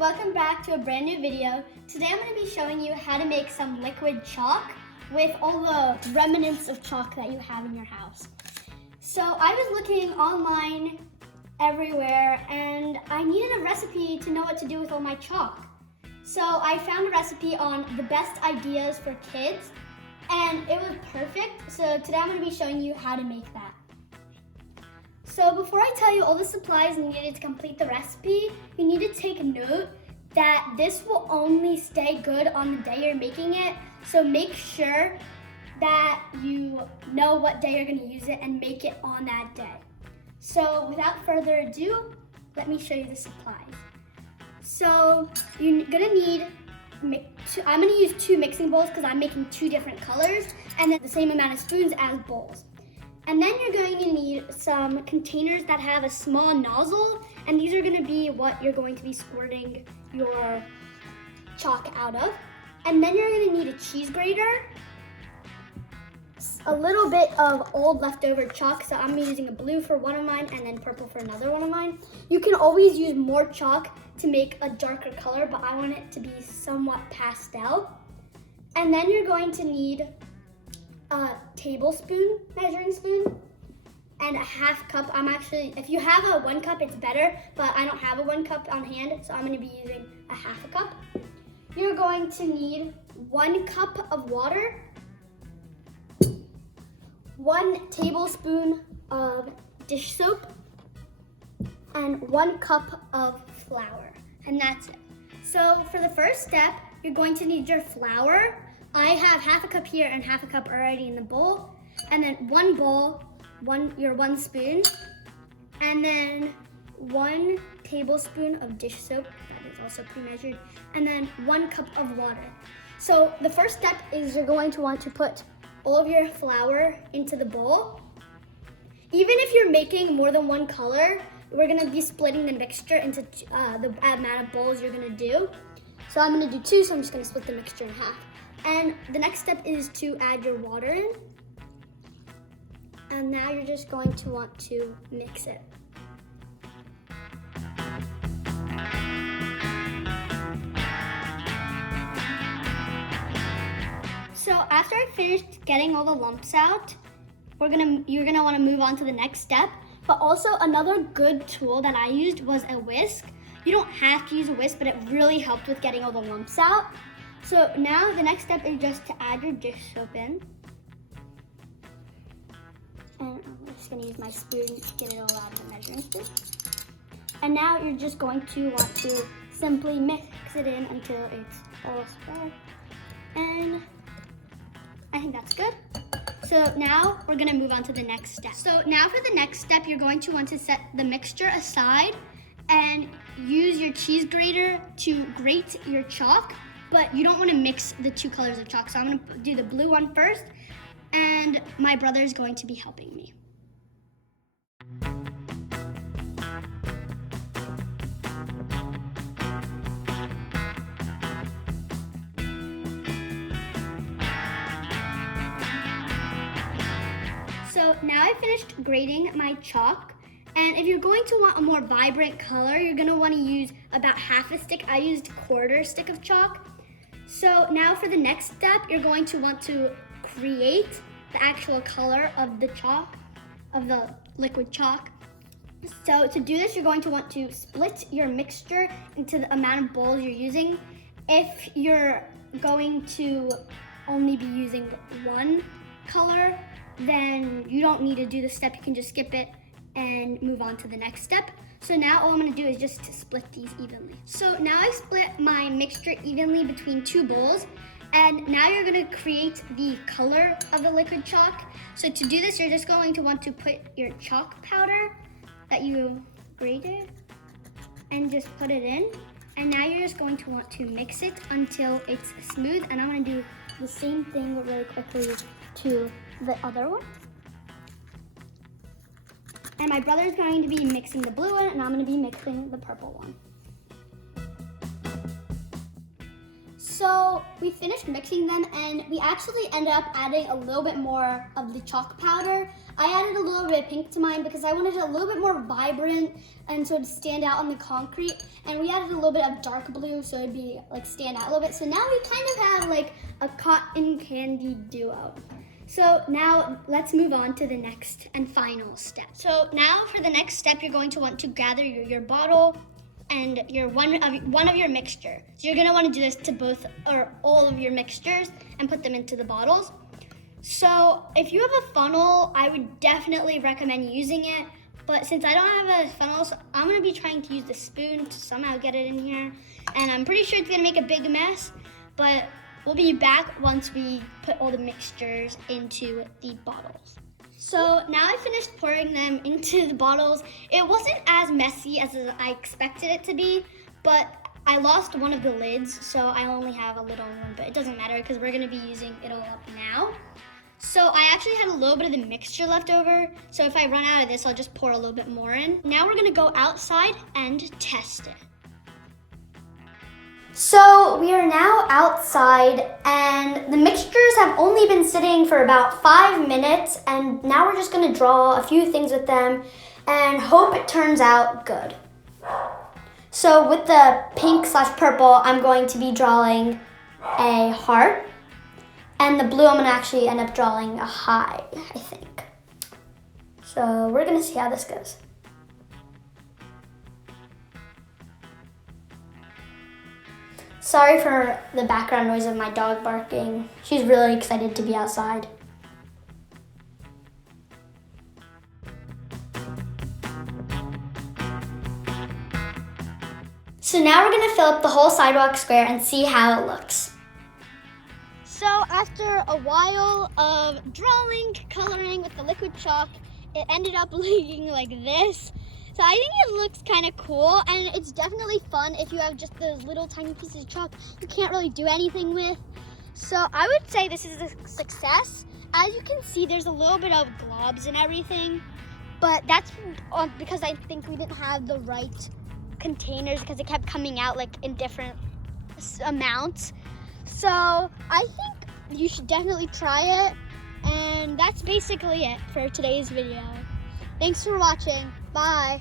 welcome back to a brand new video. Today I'm going to be showing you how to make some liquid chalk with all the remnants of chalk that you have in your house. So I was looking online everywhere and I needed a recipe to know what to do with all my chalk. So I found a recipe on the best ideas for kids and it was perfect. So today I'm going to be showing you how to make that. So before I tell you all the supplies needed to complete the recipe, you need to take note that this will only stay good on the day you're making it. So make sure that you know what day you're going to use it and make it on that day. So without further ado, let me show you the supplies. So you're going to need, I'm going to use 2 mixing bowls because I'm making 2 different colors, and then the same amount of spoons as bowls. And then you're going to need some containers that have a small nozzle, and these are going to be what you're going to be squirting your chalk out of. And then you're going to need a cheese grater, a little bit of old leftover chalk, so I'm using a blue for one of mine and then purple for another one of mine. You can always use more chalk to make a darker color, but I want it to be somewhat pastel. And then you're going to need a tablespoon measuring spoon and a half cup. If you have a 1 cup, it's better, but I don't have a 1 cup on hand, so I'm going to be using a half a cup. You're going to need 1 cup of water, 1 tablespoon of dish soap, and 1 cup of flour, and that's it. So for the first step, you're going to need your flour. I have half a cup here and half a cup already in the bowl. And then 1 bowl, your 1 spoon, and then 1 tablespoon of dish soap, that is also pre-measured, and then 1 cup of water. So the first step is you're going to want to put all of your flour into the bowl. Even if you're making more than 1 color, we're gonna be splitting the mixture into the amount of bowls you're gonna do. So I'm gonna do 2, so I'm just gonna split the mixture in half. And the next step is to add your water in. And now you're just going to want to mix it. So after I finished getting all the lumps out, you're gonna want to move on to the next step. But also another good tool that I used was a whisk. You don't have to use a whisk, but it really helped with getting all the lumps out. So now the next step is just to add your dish soap in. And I'm just gonna use my spoon to get it all out of the measuring spoon. And now you're just going to want to simply mix it in until it's all spread. And I think that's good. So now we're gonna move on to the next step. So now for the next step, you're going to want to set the mixture aside and use your cheese grater to grate your chalk, but you don't want to mix the 2 colors of chalk. So I'm gonna do the blue one first, and my brother is going to be helping me. So now I finished grating my chalk, and if you're going to want a more vibrant color, you're gonna wanna use about half a stick. I used a 1/4 stick of chalk. So now for the next step, you're going to want to create the actual color of the chalk, of the liquid chalk. So to do this, you're going to want to split your mixture into the amount of bowls you're using. If you're going to only be using 1 color, then you don't need to do this step. You can just skip it and move on to the next step. So now all I'm gonna do is just to split these evenly. So now I split my mixture evenly between 2 bowls, and now you're gonna create the color of the liquid chalk. So to do this, you're just going to want to put your chalk powder that you grated and just put it in. And now you're just going to want to mix it until it's smooth. And I'm gonna do the same thing really quickly to the other one. And my brother's going to be mixing the blue one, and I'm going to be mixing the purple one. So we finished mixing them, and we actually ended up adding a little bit more of the chalk powder. I added a little bit of pink to mine because I wanted it a little bit more vibrant and so it'd stand out on the concrete. And we added a little bit of dark blue so it'd be like stand out a little bit. So now we kind of have like a cotton candy duo. So now let's move on to the next and final step. So now for the next step, you're going to want to gather your bottle and your one of your mixture. So you're gonna want to do this to both or all of your mixtures and put them into the bottles. So if you have a funnel, I would definitely recommend using it. But since I don't have a funnel, so I'm gonna be trying to use the spoon to somehow get it in here. And I'm pretty sure it's gonna make a big mess, but we'll be back once we put all the mixtures into the bottles. So now I finished pouring them into the bottles. It wasn't as messy as I expected it to be, but I lost one of the lids, so I only have a lid on one, but it doesn't matter because we're gonna be using it all up now. So I actually had a little bit of the mixture left over, so if I run out of this, I'll just pour a little bit more in. Now we're gonna go outside and test it. So we are now outside and the mixtures have only been sitting for about 5 minutes, and now we're just gonna draw a few things with them and hope it turns out good. So with the pink/purple, I'm going to be drawing a heart, and the blue I'm gonna actually end up drawing a high, I think. So we're gonna see how this goes. Sorry for the background noise of my dog barking. She's really excited to be outside. So now we're gonna fill up the whole sidewalk square and see how it looks. So after a while of drawing, coloring with the liquid chalk, it ended up looking like this. So I think it looks kind of cool, and it's definitely fun if you have just those little tiny pieces of chalk you can't really do anything with. So I would say this is a success. As you can see, there's a little bit of globs and everything, but that's because I think we didn't have the right containers because it kept coming out like in different amounts. So I think you should definitely try it, and that's basically it for today's video. Thanks for watching. Bye.